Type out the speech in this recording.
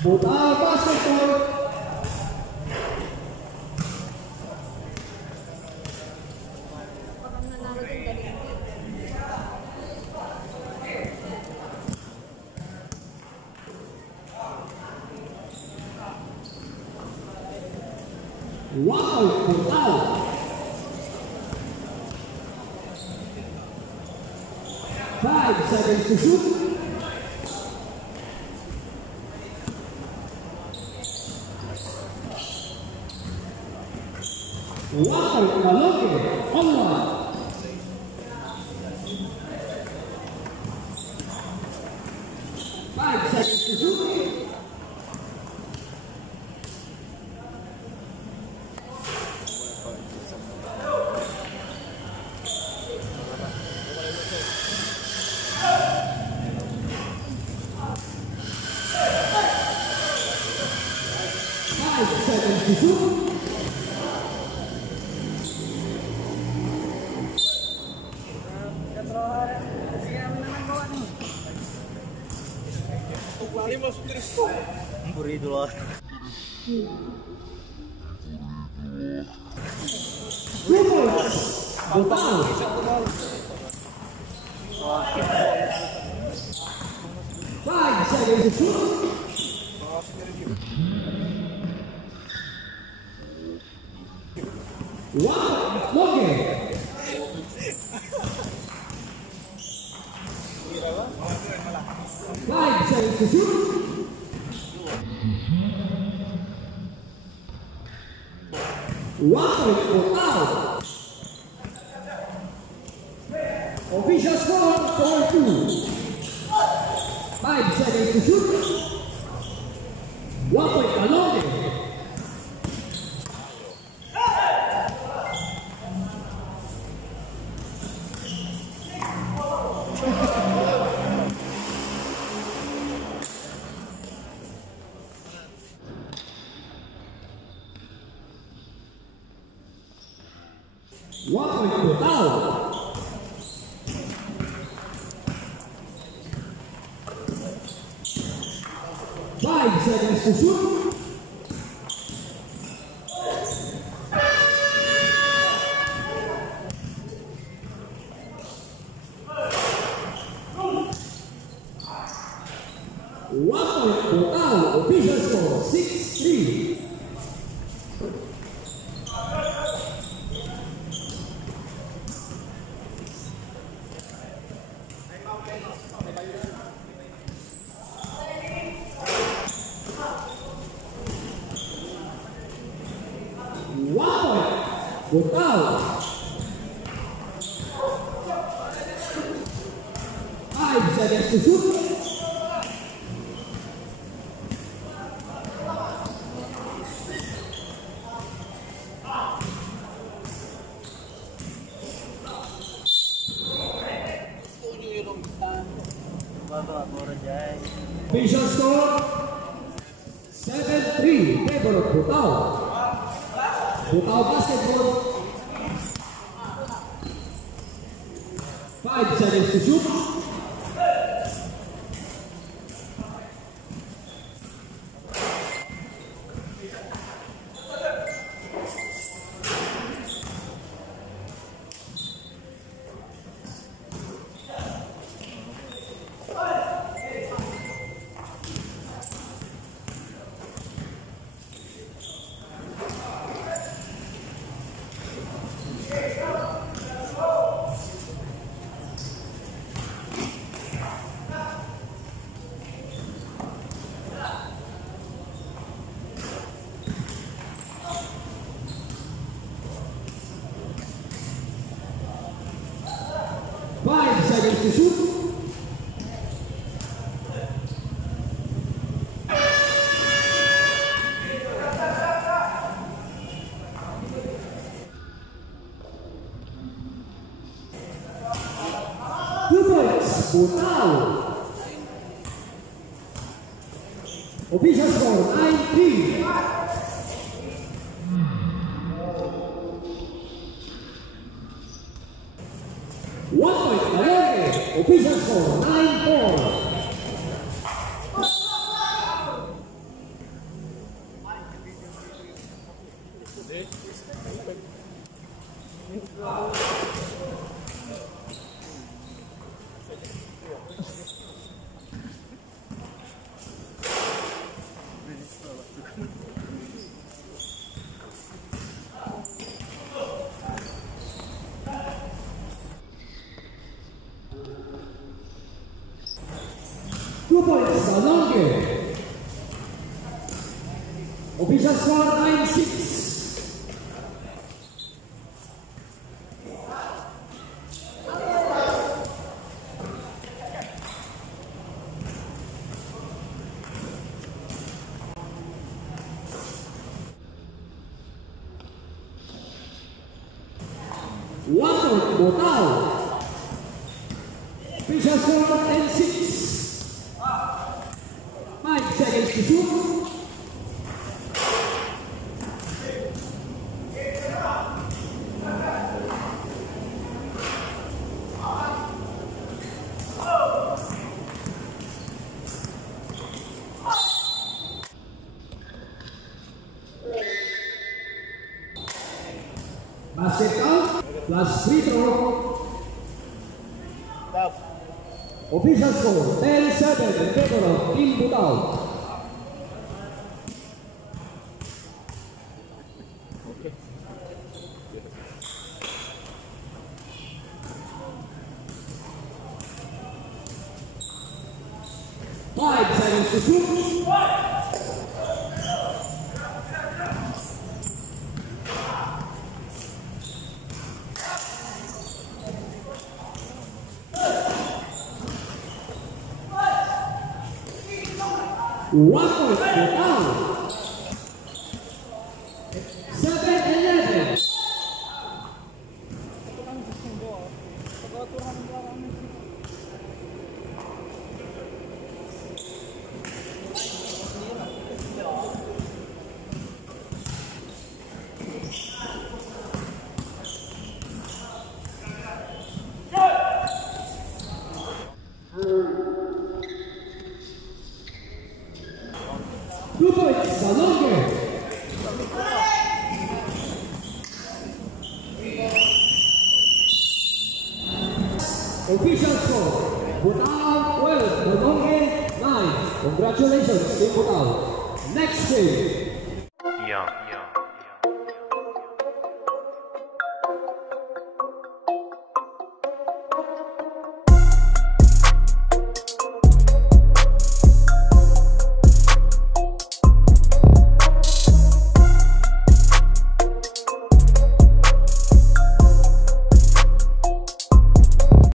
Botao basketball. Wow, Botao. 5 seconds to shoot. Wow, Dalongue, online. 5 seconds to shoot. Purido lá. Botao. 5 seconds to shoot. Wow, Dalongue. 5 seconds to shoot. Wow, Botao. Official score 4-2. 5 seconds to shoot. 1 point Dalongue. Botao. 5 seconds to shoot. Botao. Official score 6-3. Botao. 5 seconds to shoot. Official score 7-3 favor of Botao. Botao basketball. 5 seconds to shoot. seconds to shoot. Botao. Official score 19. 1 point Dalongue. Official score 9-4. Dalongue. Official score 9-6. Botao. Official score 10-6. 5 seconds to shoot. Basket out plus free throw. Official score 10-7 in favor of Team Botao. Okay. 5 seconds to shoot. One point Botao. 7-11. Two points, Dalongue. Official score, Botao 12, Dalongue 9. Congratulations, Team Botao. Next game.